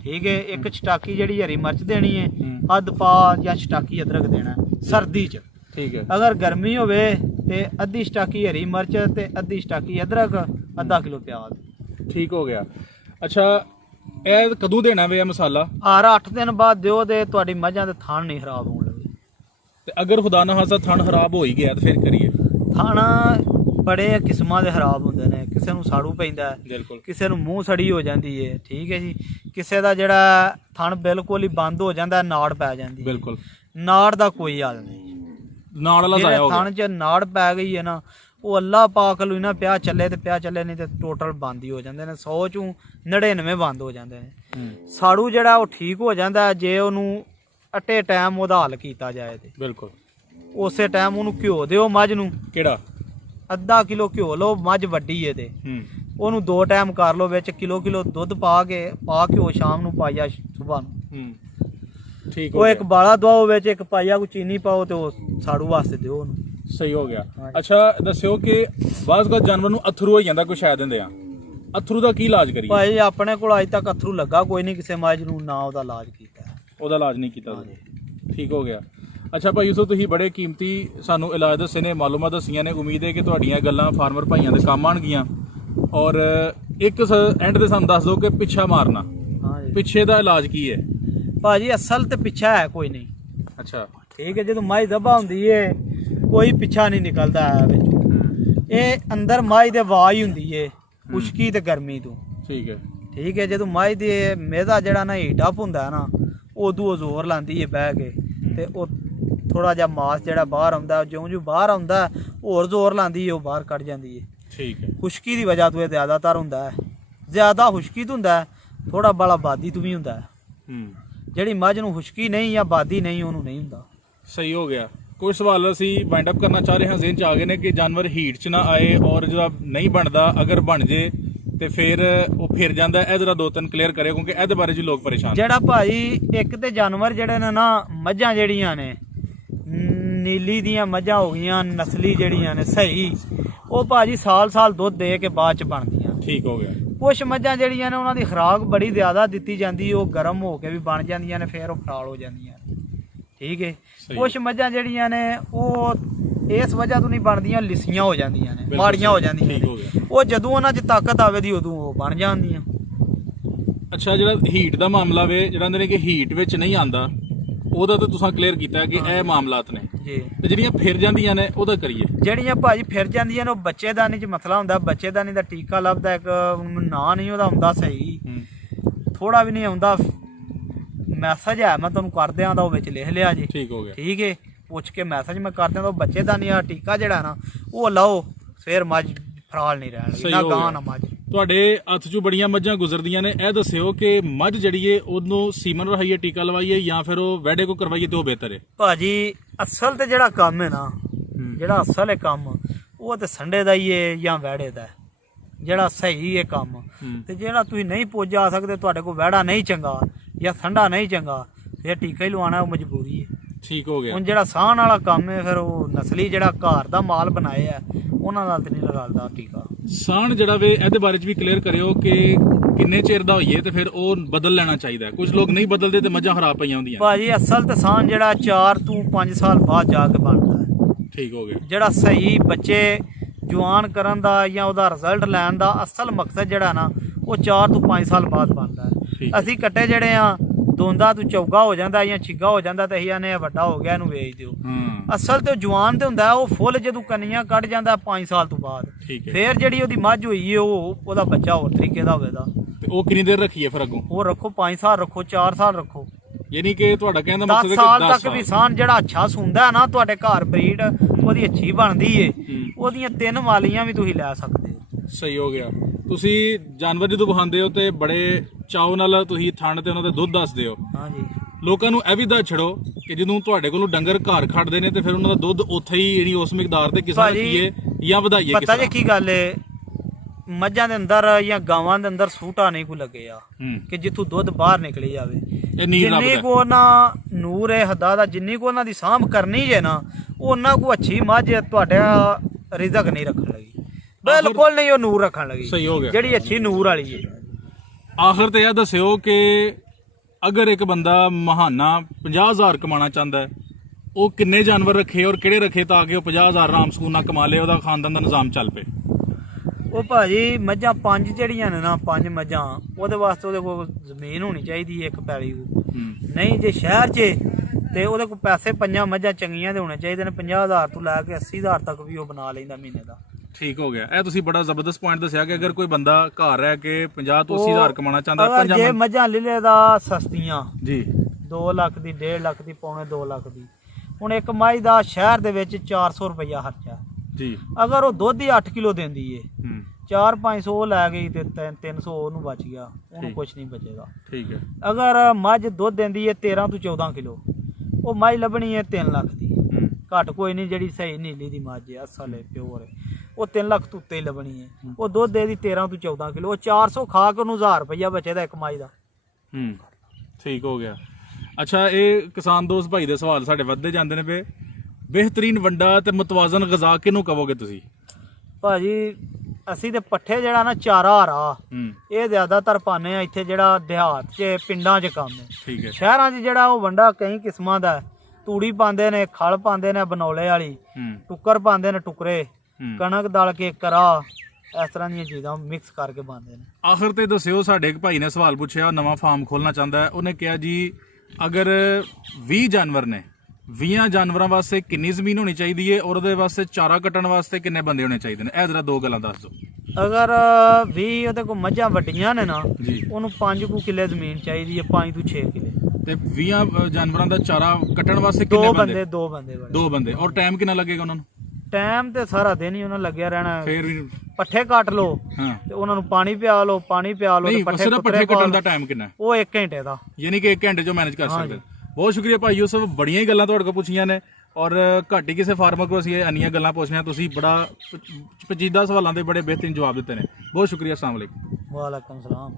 ਠੀਕ ਹੈ। 1 ਛਟਾਕੀ ਜਿਹੜੀ ਹਰੀ ਮਿਰਚ ਦੇਣੀ ਹੈ, ਅੱਧ ਪਾ ਜਾਂ ਛਟਾਕੀ ਅਦਰਕ ਦੇਣਾ ਸਰਦੀ ਚ, ਠੀਕ ਹੈ। ਅਗਰ ਗਰਮੀ ਹੋਵੇ ਤੇ ਅੱਧੀ ਛਟਾਕੀ ਹਰੀ ਮਿਰਚ ਤੇ ਅੱਧੀ ਛਟਾਕੀ ਅਦਰਕ, ਅੱਧਾ ਕਿਲੋ ਪਿਆਜ਼। ਠੀਕ ਹੋ ਗਿਆ। ਅੱਛਾ, ਇਹ ਕਦੋਂ ਦੇਣਾ ਵੇ ਇਹ ਮਸਾਲਾ? ਹਰ 8 ਦਿਨ ਬਾਅਦ ਦਿਓ ਤੇ ਤੁਹਾਡੀ ਮੱਝਾਂ ਦੇ ਥਣ ਨਹੀਂ ਖਰਾਬ ਹੋਣ ਲੱਗੇ। ਤੇ ਅਗਰ ਖੁਦਾ ਨਾ ਖਾਸਾ ਥਣ ਖਰਾਬ ਹੋ ਹੀ ਗਿਆ ਤੇ ਫਿਰ ਕਰੀਏ? ਥਣ ਬੜੇ ਕਿਸਮਾਂ ਦੇ ਖਰਾਬ ਹੁੰਦੇ ਨੇ, ਕਿਸੇ ਨੂੰ ਸਾੜੂ ਪੈਂਦਾ, ਬਿਲਕੁਲ, ਕਿਸੇ ਨੂੰ ਮੂੰਹ ਸੜੀ ਹੋ ਜਾਂਦੀ ਹੈ, ਠੀਕ ਹੈ ਜੀ, ਕਿਸੇ ਦਾ ਜਿਹੜਾ ਥਣ ਬਿਲਕੁਲ ਹੀ ਬੰਦ ਹੋ ਜਾਂਦਾ, ਨਾੜ ਪੈ ਜਾਂਦੀ। ਬਿਲਕੁਲ, ਨਾੜ ਦਾ ਕੋਈ ਹੱਲ ਨਹੀਂ। ਨਾੜ ਵਾਲਾ ਜ਼ਾਇਆ ਹੋ ਗਿਆ। ਥਣ 'ਚ ਨਾੜ ਪੈ ਗਈ ਹੈ ਨਾ, ਉਹ ਅੱਲਾ ਪਾਕ ਨੂੰ ਨਾ ਪਿਆ ਚੱਲੇ ਤੇ ਪਿਆ ਚੱਲੇ, ਨਹੀਂ ਤੇ ਟੋਟਲ ਬੰਦ ਹੀ ਹੋ ਜਾਂਦੇ ਨੇ। 100 ਚੋਂ 99 ਬੰਦ ਹੋ ਜਾਂਦੇ ਨੇ। ਸਾੜੂ ਜਿਹੜਾ ਉਹ ਠੀਕ ਹੋ ਜਾਂਦਾ ਜੇ ਉਹਨੂੰ ਅਟੇ ਟਾਈਮ ਉਹਦਾ ਹੱਲ ਕੀਤਾ ਜਾਏ ਤੇ। ਬਿਲਕੁਲ, ਉਸੇ ਟਾਈਮ ਉਹਨੂੰ ਘਿਓ ਦਿਓ ਮੱਝ ਨੂੰ। ਕਿਹੜਾ? ਅੱਧਾ ਕਿਲੋ ਘਿਓ ਲਓ, ਮੱਝ ਵੱਡੀ ਹੈ ਤੇ ਉਹਨੂੰ 2 ਟਾਈਮ ਕਰ ਲਓ, ਵਿੱਚ ਕਿਲੋ ਦੁੱਧ ਪਾ ਕੇ ਉਹ ਸ਼ਾਮ ਨੂੰ ਪਾਇਆ ਸੁਬਾਹ ਨੂੰ। ਠੀਕ ਉਹ ਇੱਕ ਬਾਲਾ ਦਵਾਓ, ਵਿੱਚ ਇੱਕ ਪਾਇਆ ਕੋ ਚੀਨੀ ਪਾਓ ਤੇ ਉਹ ਸਾੜੂ ਵਾਸਤੇ ਦਿਓ ਉਹਨੂੰ। ਸਹੀ ਹੋ ਗਿਆ। ਅੱਛਾ ਦੱਸਿਓ ਕਿ ਬਾਅਦ ਜਾਨਵਰ ਨੂੰ ਅਥਰੂ ਹੋ ਜਾਂਦਾ, ਕੋਈ ਸ਼ਾਇਦ ਦਿੰਦੇ ਆ, ਅਥਰੂ ਦਾ ਕੀ ਇਲਾਜ ਕਰੀਏ? ਭਾਈ ਆਪਣੇ ਕੋਲ ਅਜੇ ਤੱਕ ਅਥਰੂ ਲੱਗਾ ਕੋਈ ਨਹੀਂ ਕਿਸੇ ਮੱਝ ਨੂੰ, ਨਾ ਉਹਦਾ ਇਲਾਜ ਕੀਤਾ। ਉਹਦਾ ਇਲਾਜ ਨਹੀਂ ਕੀਤਾ ਤੁਸੀਂ? ਠੀਕ ਹੋ ਗਿਆ। ਅੱਛਾ ਭਾਈ ਯੂਸਫ, ਤੁਸੀਂ ਬੜੇ ਕੀਮਤੀ ਸਾਨੂੰ ਇਲਾਜ ਦੱਸੇ ਨੇ, ਮਾਲੂਮਾਤ ਦੱਸੀਆਂ ਨੇ। ਉਮੀਦ ਹੈ ਕਿ ਤੁਹਾਡੀਆਂ ਗੱਲਾਂ ਫਾਰਮਰ ਭਾਈਆਂ ਦੇ ਕੰਮ ਆਉਣਗੀਆਂ। ਔਰ ਇੱਕ ਐਂਡ ਤੇ ਸਾਨੂੰ ਦੱਸ ਦਿਓ ਕਿ ਪਿੱਛਾ ਮਾਰਨਾ, ਪਿੱਛੇ ਦਾ ਇਲਾਜ ਕੀ ਹੈ? ਭਾਜੀ ਅਸਲ ਤੇ ਪਿੱਛਾ ਹੈ ਕੋਈ ਨਹੀਂ। ਅੱਛਾ, ਠੀਕ ਹੈ। ਜਦੋਂ ਮਾਈ ਦਬਾ ਹੁੰਦੀ ਏ ਕੋਈ ਪਿੱਛਾ ਨਹੀਂ ਨਿਕਲਦਾ ਹੈ ਵਿੱਚ। ਇਹ ਅੰਦਰ ਮਾਈ ਦੇ ਵਾਹ ਹੀ ਹੁੰਦੀ ਏ ਖੁਸ਼ਕੀ ਤੇ ਗਰਮੀ ਤੋਂ। ਠੀਕ ਹੈ, ਠੀਕ ਹੈ। ਜਦੋਂ ਮਾਈ ਦੇ ਮੇਦਾ ਜਿਹੜਾ ਨਾ ਹੀਟ ਅਪ ਹੁੰਦਾ ਨਾ, ਉਦੋਂ ਜ਼ੋਰ ਲਾਂਦੀ ਏ ਬਹਿ ਕੇ, ਤੇ ਉਹ ਥੋੜਾ ਜਿਹਾ ਮਾਸ ਜਿਹੜਾ ਬਾਹਰ ਆਉਂਦਾ, ਜਿਉਂ ਬਾਹਰ ਆਉਂਦਾ ਹੋਰ ਜ਼ੋਰ ਲਾਂਦੀ ਏ, ਉਹ ਬਾਹਰ ਕੱਢ ਜਾਂਦੀ ਏ। ਠੀਕ ਹੈ। ਖੁਸ਼ਕੀ ਦੀ ਵਜ੍ਹਾ ਤੋਂ ਇਹ ਜ਼ਿਆਦਾਤਰ ਹੁੰਦਾ ਹੈ, ਜ਼ਿਆਦਾ ਖੁਸ਼ਕੀ ਤੋਂ ਹੁੰਦਾ, ਥੋੜਾ ਬਾਲਾ ਬਾਦੀ ਤੋਂ ਵੀ ਹੁੰਦਾ ਹੈ। ਜਿਹੜੀ ਮੱਝ ਨੂੰ ਖੁਸ਼ਕੀ ਨਹੀਂ ਜਾਂ ਬਾਦੀ ਨਹੀਂ, ਉਹਨੂੰ ਨਹੀਂ ਹੁੰਦਾ। ਸਹੀ ਹੋ ਗਿਆ। ਕੁਝ ਸਵਾਲ ਅਸੀਂ ਵਾਈਂਡ ਅਪ ਕਰਨਾ ਚਾਹ ਰਹੇ ਹਾਂ, ਜ਼ਿਹਨ ਚ ਆ ਗਏ ਨੇ ਕਿ ਜਾਨਵਰ ਹੀਟ ਚ ਨਾ ਆਏ, ਔਰ ਜਿਹੜਾ ਨਹੀਂ ਬਣਦਾ ਅਗਰ ਬਣ ਜੇ ਤੇ ਫਿਰ ਉਹ ਫਿਰ ਜਾਂਦਾ। ਇਹ ਜਰਾ 2-3 ਕਲੀਅਰ ਕਰਿਓ, ਕਿਉਂਕਿ ਇਹਦੇ ਬਾਰੇ ਜੀ ਲੋਕ ਪਰੇਸ਼ਾਨ। ਜਿਹੜਾ ਭਾਈ ਇੱਕ ਤੇ ਜਾਨਵਰ ਜਿਹੜੇ ਨੇ ਨਾ, ਮੱਝਾਂ ਜਿਹੜੀਆਂ ਨੇ ਨੀਲੀ ਦੀਆਂ ਮੱਝਾਂ ਹੋ ਗਈਆਂ, ਨਸਲੀ ਜਿਹੜੀਆਂ ਨੇ ਸਹੀ, ਉਹ ਭਾਜੀ ਸਾਲ ਦੁੱਧ ਦੇ ਕੇ ਬਾਅਦ ਚ ਬਣਦੀਆਂ। ਠੀਕ ਹੋ ਗਿਆ। ਕੁਛ ਮੱਝਾਂ ਜਿਹੜੀਆਂ ਨੇ ਉਹਨਾਂ ਦੀ ਖੁਰਾਕ ਬੜੀ ਜ਼ਿਆਦਾ ਦਿੱਤੀ ਜਾਂਦੀ, ਉਹ ਗਰਮ ਹੋ ਕੇ ਵੀ ਬਣ ਜਾਂਦੀਆਂ ਨੇ, ਫਿਰ ਉਹ ਫਰਾਲ ਹੋ ਜਾਂਦੀਆਂ। ਠੀਕ ਹੈ। ਕੁਛ ਮੱਝਾਂ ਜਿਹੜੀਆਂ ਨੇ ਉਹ ਇਸ ਵਜ੍ਹਾ ਤੋਂ ਨਹੀਂ ਬਣਦੀਆਂ, ਲਿਸੀਆਂ ਹੋ ਜਾਂਦੀਆਂ ਨੇ, ਮਾੜੀਆਂ ਹੋ ਜਾਂਦੀਆਂ ਨੇ। ਉਹ ਜਦੋਂ ਉਹਨਾਂ 'ਚ ਤਾਕਤ ਆਵੇ ਦੀ ਉਦੋਂ ਉਹ ਬਣ ਜਾਂਦੀਆਂ। ਅੱਛਾ, ਜਿਹੜਾ ਹੀਟ ਦਾ ਮਾਮਲਾ ਵੇ, ਜਿਹੜਾ ਕਹਿੰਦੇ ਨੇ ਕਿ ਹੀਟ ਵਿੱਚ ਨਹੀਂ ਆਂਦਾ, ਉਹਦਾ ਤਾਂ ਤੁਸੀਂ ਕਲੀਅਰ ਕੀਤਾ ਕਿ ਇਹ ਮਾਮਲਾਤ ਨੇ ਜੀ। ਤੇ ਜਿਹੜੀਆਂ ਫਿਰ ਜਾਂਦੀਆਂ ਨੇ ਉਹਦਾ ਕਰੀਏ? ਜਿਹੜੀਆਂ ਭਾਜੀ ਫਿਰ ਜਾਂਦੀਆਂ ਨੇ ਉਹ ਬੱਚੇਦਾਨੀ 'ਚ ਮਸਲਾ ਹੁੰਦਾ। ਬੱਚੇਦਾਨੀ ਦਾ ਟੀਕਾ ਲੱਭਦਾ, ਇੱਕ ਨਾਂ ਨਹੀਂ ਉਹਦਾ ਹੁੰਦਾ ਸਹੀ, ਥੋੜਾ ਵੀ ਨਹੀਂ ਆਉਂਦਾ। ਮੈਸੇਜ ਹੈ ਮੈਂ ਤੁਹਾਨੂੰ ਕਰ ਦਿਆਂ ਦਾ, ਉਹ ਵਿੱਚ ਲਿਖ ਲਿਆ ਜੀ। ਠੀਕ ਹੋ ਗਿਆ। ਠੀਕ ਹੈ। ਪੁੱਛ ਕੇ ਮੈਸੇਜ ਮੈਂ ਕਰ ਦਿਆਂ, ਤਾਂ ਬੱਚੇਦਾਨੀ ਆ ਟੀਕਾ ਜਿਹੜਾ ਨਾ ਉਹ ਲਾਓ, ਫਿਰ ਮੱਝ ਫਰਾਲ ਨਹੀਂ ਰਹਿਣ, ਨਾ ਗਾਂ ਨਾ ਮੱਝ। ਤੁਹਾਡੇ ਹੱਥ 'ਚੋਂ ਬੜੀਆਂ ਮੱਝਾਂ ਗੁਜ਼ਰਦੀਆਂ ਨੇ, ਇਹ ਦੱਸਿਓ ਕਿ ਮੱਝ ਜਿਹੜੀ ਏ ਉਹਨੂੰ ਸੀਮਨ ਰਹਾਈਏ, ਟੀਕਾ ਲਵਾਈਏ, ਜਾਂ ਫਿਰ ਉਹ ਵੈਡੇ ਕੋ ਕਰਵਾਈਏ ਤੇ ਉਹ ਬਿਹਤਰ ਹੈ? ਭਾਜੀ ਅਸਲ ਤੇ ਜਿਹੜਾ ਕੰਮ ਹੈ ਨਾ, ਜਿਹੜਾ ਅਸਲ ਹੈ ਕੰਮ, ਉਹ ਤੇ ਸੰਡੇ ਦਾ ਹੀ ਹੈ ਜਾਂ ਵੈੜੇ ਦਾ, ਜਿਹੜਾ ਸਹੀ ਹੈ ਕੰਮ। ਤੇ ਜਿਹੜਾ ਤੁਸੀਂ ਨਹੀਂ ਪੁੱਜ ਆ ਸਕਦੇ, ਤੁਹਾਡੇ ਕੋਲ ਵੈੜਾ ਨਹੀਂ ਚੰਗਾ ਜਾਂ ਸੰਡਾ ਨਹੀਂ ਚੰਗਾ, ਫਿਰ ਟੀਕਾ ਹੀ ਲਵਾਉਣਾ, ਉਹ ਮਜਬੂਰੀ ਹੈ। ਠੀਕ ਹੋ ਗਿਆ। ਹੁਣ ਜਿਹੜਾ ਸਾਹਣ ਵਾਲਾ ਕੰਮ ਹੈ, ਫਿਰ ਉਹ ਨਸਲੀ ਜਿਹੜਾ ਘਰ ਦਾ ਮਾਲ ਬਣਾਇਆ ਉਹਨਾਂ ਨਾਲ ਤੇ ਨਹੀਂ ਲਗਾਉਂਦਾ ਟੀਕਾ। ਸਾਹਣ ਜਿਹੜਾ ਵੇ ਇਹਦੇ ਬਾਰੇ ਚ ਵੀ ਕਲੀਅਰ ਕਰਿਓ ਕਿ ਕਿੰਨੇ ਚਿਰ ਦਾ ਹੋਈਏ ਤੇ ਫਿਰ ਉਹ ਬਦਲ ਲੈਣਾ ਚਾਹੀਦਾ। ਕੁਝ ਲੋਕ ਨਹੀਂ ਬਦਲਦੇ ਤੇ ਮੱਝਾਂ ਖਰਾਬ ਪਈਆਂ ਹੁੰਦੀਆਂ। ਭਾਜੀ ਅਸਲ ਤੇ ਸਾਹਣ ਜਿਹੜਾ 4 ਤੋਂ 5 ਸਾਲ ਬਾਅਦ ਜਾ ਕੇ ਬਣਦਾ ਹੈ। ਠੀਕ ਹੋ ਗਿਆ। ਜਿਹੜਾ ਸਹੀ ਬੱਚੇ ਜਵਾਨ ਕਰਨ ਦਾ ਜਾਂ ਉਹਦਾ ਰਿਜ਼ਲਟ ਲੈਣ ਦਾ ਅਸਲ ਮਕਸਦ ਜਿਹੜਾ ਨਾ, ਉਹ 4 ਤੋਂ 5 ਸਾਲ ਬਾਅਦ ਬਣਦਾ ਹੈ। ਅਸੀਂ ਕੱਟੇ ਜਿਹੜੇ ਆ ਦੋਂਦਾ ਤੋਂ ਚੌਗਾ ਹੋ ਜਾਂਦਾ ਜਾਂ ਛਿੱਗਾ ਹੋ ਜਾਂਦਾ, ਤੇ ਅਸੀਂ ਆਨੇ ਵੱਡਾ ਹੋ ਗਿਆ ਇਹਨੂੰ ਵੇਚ ਦਿਓ। ਅਸਲ ਤੇ ਜਵਾਨ ਤੇ ਹੁੰਦਾ, ਉਹ ਫੁੱਲ ਜਦੋਂ ਕੰਨੀਆਂ ਕੱਢ ਜਾਂਦਾ 5 ਸਾਲ ਤੋਂ ਬਾਅਦ, ਫਿਰ ਜਿਹੜੀ ਉਹਦੀ ਮੱਝ ਹੋਈ ਹੈ ਉਹਦਾ ਬੱਚਾ ਹੋਰ ਤਰੀਕੇ ਦਾ ਹੋਵੇਗਾ। ਉਹ ਕਿੰਨੀ ਦੇਰ ਰੱਖੀਏ ਫਿਰ ਅੱਗੋਂ? ਉਹ ਰੱਖੋ 5 ਸਾਲ ਰੱਖੋ, 4 ਸਾਲ ਰੱਖੋ, ਯਾਨੀ ਕਿ ਤੁਹਾਡਾ ਕਹਿਣ ਦਾ ਮਕਸਦ ਹੈ ਕਿ 10 ਸਾਲ ਤੱਕ ਵੀ ਸਾਨ ਜਿਹੜਾ ਅੱਛਾ ਸੁੰਦਾ ਹੈ ਨਾ, ਤੁਹਾਡੇ ਘਰ ਬਰੀਡ ਉਹਦੀ ਅੱਛੀ ਬਣਦੀ ਏ, ਉਹਦੀਆਂ 3 ਵਾਲੀਆਂ ਵੀ ਤੁਸੀਂ ਲੈ ਸਕਦੇ ਹੋ। ਸਹੀ ਹੋ ਗਿਆ। ਤੁਸੀਂ ਜਾਨਵਰ ਜਦੋਂ ਬਹਾਉਂਦੇ ਹੋ ਤੇ ਬੜੇ ਚਾਅ ਨਾਲ ਤੁਸੀਂ ਥਣ ਤੇ ਉਹਨਾਂ ਦੇ ਦੁੱਧ ਦੱਸਦੇ ਹੋ। ਹਾਂਜੀ। ਲੋਕਾਂ ਨੂੰ ਇਹ ਵੀ ਦੱਸ ਛੜੋ ਕਿ ਜਦੋਂ ਤੁਹਾਡੇ ਕੋਲੋਂ ਡੰਗਰ ਘਰ ਖੜਦੇ ਨੇ ਤੇ ਫਿਰ ਉਹਨਾਂ ਦਾ ਦੁੱਧ ਉੱਥੇ ਹੀ ਜਿਹੜੀ ਉਸ ਮਿਕਦਾਰ ਤੇ ਕਿਸਾਨ ਰੱਖੀਏ ਜਾਂ ਵਧਾਈਏ? ਪਤਾ ਜੇ ਕੀ ਗੱਲ ਏ, ਮੱਝਾਂ ਦੇ ਅੰਦਰ ਜਾਂ ਗਾਵਾਂ ਦੇ ਅੰਦਰ ਸੂਟਾ ਨਹੀਂ ਕੋ ਲੱਗੇ ਆ ਕਿ ਜਿੱਥੋਂ ਦੁੱਧ ਬਾਹਰ ਨਿਕਲੀ ਜਾਵੇ। ਜਿੰਨੀ ਕੋ ਉਹਨਾਂ ਨੂਰ ਹੈ ਹੱਦਾ ਦਾ, ਜਿੰਨੀ ਕੋ ਉਹਨਾਂ ਦੀ ਸਾਂਭ ਕਰਨੀ ਜੇ ਨਾ, ਉਹਨਾਂ ਕੋ ਅੱਛੀ ਮੱਝ ਤੁਹਾਡਾ ਰਿਜ਼ਕ ਨਹੀਂ ਰੱਖਣ ਲੱਗੀ, ਬਿਲਕੁਲ ਨਹੀਂ ਉਹ ਨੂਰ ਰੱਖਣ ਲੱਗੀ। ਸਹੀ ਹੋ ਗਿਆ। ਜਿਹੜੀ ਅੱਛੀ ਨੂਰ ਵਾਲੀ ਹੈ। ਆਖਰ ਤੇ ਇਹ ਦੱਸਿਓ ਕਿ ਅਗਰ ਇੱਕ ਬੰਦਾ ਮਹਾਨਾ 50,000 ਕਮਾਉਣਾ ਚਾਹੁੰਦਾ, ਉਹ ਕਿੰਨੇ ਜਾਨਵਰ ਰੱਖੇ ਔਰ ਕਿਹੜੇ ਰੱਖੇ ਤਾਂ ਕਿ ਉਹ 50,000 ਆਰਾਮ ਸਕੂਨ ਨਾਲ ਕਮਾ ਲੇ, ਉਹਦਾ ਖਾਨਦਾਨ ਦਾ ਨਿਜ਼ਾਮ ਚੱਲ ਪਏ? ਉਹ ਭਾਜੀ ਮੱਝਾਂ 5 ਜਿਹੜੀਆਂ ਨੇ ਨਾ 5 ਮੱਝਾਂ ਉਹਦੇ ਵਾਸਤੇ ਉਹਦੇ ਕੋਲ ਜ਼ਮੀਨ ਹੋਣੀ ਚਾਹੀਦੀ ਇੱਕ ਪੈਲੀ ਕੋ। ਨਹੀਂ ਜੇ ਸ਼ਹਿਰ 'ਚ ਤੇ ਉਹਦੇ ਕੋਲ ਪੈਸੇ 5 ਮੱਝਾਂ ਚੰਗੀਆਂ ਦੇ ਹੋਣੇ ਚਾਹੀਦੇ ਨੇ। 50,000 ਤੋਂ ਲੈ ਕੇ 80,000 ਤੱਕ ਵੀ ਉਹ ਬਣਾ ਲੈਂਦਾ ਮਹੀਨੇ ਦਾ। ਠੀਕ ਹੋ ਗਿਆ। ਇਹ ਤੁਸੀਂ ਬੜਾ ਜ਼ਬਰਦਸਤ ਪੁਆਇੰਟ ਦੱਸਿਆ ਕਿ ਅਗਰ ਕੋਈ ਬੰਦਾ ਘਰ ਰਹਿ ਕੇ 50 ਤੋਂ 80,000 ਕਮਾਉਣਾ ਚਾਹੁੰਦਾ, ਅਗਰ ਜੇ ਮੱਝਾਂ ਲੀਲੇ ਦਾ ਸਸਤੀਆਂ ਜੀ 2 ਲੱਖ ਦੀ 1.5 ਲੱਖ ਦੀ ਪੌਣੇ 2 ਲੱਖ ਦੀ, ਹੁਣ ਇੱਕ ਮੱਝ ਦਾ ਸ਼ਹਿਰ ਦੇ ਵਿੱਚ 400 ਰੁਪਇਆ ਖਰਚਾ ਜੀ। ਅਗਰ ਉਹ ਦੁੱਧ ਹੀ 8 ਕਿਲੋ ਦਿੰਦੀ ਏ 400-500 ਉਹ ਲੈ ਗਈ ਤੇ 300 ਉਹਨੂੰ ਬਚ ਗਿਆ, ਉਹਨੂੰ ਕੁਝ ਨਹੀਂ ਬਚੇਗਾ। ਠੀਕ ਹੈ। ਅਗਰ ਮੱਝ ਦੁੱਧ ਦਿੰਦੀ ਏ 13 ਤੋਂ 14 ਕਿਲੋ, ਉਹ ਮੱਝ ਲੱਭਣੀ ਹੈ 3 ਲੱਖ ਦੀ, ਘੱਟ ਕੋਈ ਨਹੀਂ। ਜਿਹੜੀ ਸਹੀ ਨੀਲੀ ਦੀ ਮੱਝ ਹੈ ਅਸਲ ਹੈ ਪਿਓਰ ਹੈ, ਉਹ 3 ਲੱਖ ਤੋਂ ਉੱਤੇ ਹੀ ਲੱਭਣੀ ਹੈ। ਉਹ ਦੁੱਧ ਦੇ ਦੀ 13 ਤੋਂ 14 ਕਿਲੋ, ਉਹ 400 ਖਾ ਕੇ ਉਹਨੂੰ 1000 ਰੁਪਇਆ ਬਚੇਦਾ ਇੱਕ ਮੱਝ ਦਾ। ਠੀਕ ਹੋ ਗਿਆ। ਅੱਛਾ, ਇਹ ਕਿਸਾਨ ਦੋਸਤ ਭਾਈ ਦੇ ਸਵਾਲ ਸਾਡੇ ਵੱਧਦੇ ਜਾਂਦੇ ਨੇ ਪਏ। ਬਿਹਤਰੀਨ ਵੰਡਾ ਤੇ ਮਤਵਾਜ਼ਨ ਗ਼ਜ਼ਾ ਕਿਹਨੂੰ ਕਹੋਗੇ ਤੁਸੀਂ? ਭਾਜੀ ਅਸੀਂ ਤੇ ਪੱਠੇ ਜਿਹੜਾ ਨਾ ਚਾਰਾ ਹਰਾ ਇਹ ਜ਼ਿਆਦਾਤਰ ਪਾਉਂਦੇ ਆ ਇੱਥੇ, ਜਿਹੜਾ ਦਿਹਾਤ 'ਚ ਪਿੰਡਾਂ 'ਚ ਕੰਮ ਹੈ। ਠੀਕ ਹੈ। ਸ਼ਹਿਰਾਂ 'ਚ ਜਿਹੜਾ ਉਹ ਵੰਡਾ ਕਈ ਕਿਸਮਾਂ ਦਾ, ਤੂੜੀ ਪਾਉਂਦੇ ਨੇ, ਖਲ ਪਾਉਂਦੇ ਨੇ ਬਨੌਲੇ ਵਾਲੀ, ਟੁੱਕਰ ਪਾਉਂਦੇ ਨੇ, ਟੁਕਰੇ, ਕਣਕ ਦਲ ਕੇ ਕਰਾ, ਇਸ ਤਰ੍ਹਾਂ ਦੀਆਂ ਚੀਜ਼ਾਂ ਮਿਕਸ ਕਰਕੇ ਪਾਉਂਦੇ ਨੇ। ਆਖਰ ਤੇ ਦੱਸਿਓ, ਸਾਡੇ ਇੱਕ ਭਾਈ ਨੇ ਸਵਾਲ ਪੁੱਛਿਆ, ਨਵਾਂ ਫਾਰਮ ਖੋਲਣਾ ਚਾਹੁੰਦਾ ਹੈ। ਉਹਨੇ ਕਿਹਾ ਜੀ ਅਗਰ 20 ਜਾਨਵਰ ਨੇ, 20 ਜਾਨਵਰਾਂ ਵਾਸਤੇ ਕਿੰਨੀ ਜ਼ਮੀਨ ਹੋਣੀ ਚਾਹੀਦੀ ਹੈ ਔਰ ਉਹਦੇ ਵਾਸਤੇ ਚਾਰਾ ਕੱਟਣ ਵਾਸਤੇ ਕਿੰਨੇ ਬੰਦੇ ਹੋਣੇ ਚਾਹੀਦੇ ਨੇ? ਇਹ ਜ਼ਰਾ 2 ਗੱਲਾਂ ਦੱਸ ਦਿਓ। ਅਗਰ 20 ਉਹਦੇ ਕੋਲ ਮੱਝਾਂ ਵੱਡੀਆਂ ਨੇ ਨਾ, ਉਹਨੂੰ 5 ਕਿੱਲੇ ਜ਼ਮੀਨ ਚਾਹੀਦੀ ਹੈ, 5 ਤੋਂ 6 ਕਿੱਲੇ। ਤੇ 20 ਜਾਨਵਰਾਂ ਦਾ ਚਾਰਾ ਕੱਟਣ ਵਾਸਤੇ ਕਿੰਨੇ ਬੰਦੇ? 2 ਬੰਦੇ। ਔਰ ਟਾਈਮ ਕਿੰਨਾ ਲੱਗੇਗਾ ਉਹਨਾਂ ਨੂੰ? ਟਾਈਮ ਤੇ ਸਾਰਾ ਦਿਨ ਹੀ ਉਹਨਾਂ ਲੱਗਿਆ ਰਹਿਣਾ। ਫੇਰ ਵੀ ਪੱਠੇ ਕੱਟ ਲਓ ਤੇ ਉਹਨਾਂ ਨੂੰ ਪਾਣੀ ਪਿਆ ਲਓ, ਪਾਣੀ ਪਿਆ ਲਓ। ਪੱਠੇ ਕੱਟਣ ਦਾ ਟਾਈਮ ਕਿੰਨਾ? ਉਹ 1 ਘੰਟੇ ਦਾ, ਯਾਨੀ ਕਿ 1 ਘੰਟੇ 'ਚ ਮੈਨੇਜ ਕਰ ਸਕਦੇ। ਬਹੁਤ ਸ਼ੁਕਰੀਆ ਭਾਈ ਯੂਸਫ, ਬੜੀਆਂ ਹੀ ਗੱਲਾਂ ਤੁਹਾਡੇ ਕੋਲ ਪੁੱਛੀਆਂ ਨੇ ਔਰ ਘੱਟ ਹੀ ਕਿਸੇ ਫਾਰਮਰ ਕੋਲ ਅਸੀਂ ਇੰਨੀਆਂ ਗੱਲਾਂ ਪੁੱਛੀਆਂ। ਤੁਸੀਂ ਬੜਾ ਪੇਚੀਦਾ ਸਵਾਲਾਂ ਦੇ ਬੜੇ ਬਿਹਤਰੀਨ ਜਵਾਬ ਦਿੱਤੇ ਨੇ। ਬਹੁਤ ਸ਼ੁਕਰੀਆ। अस्सलाम वालेकुम। वालेकुम सलाम।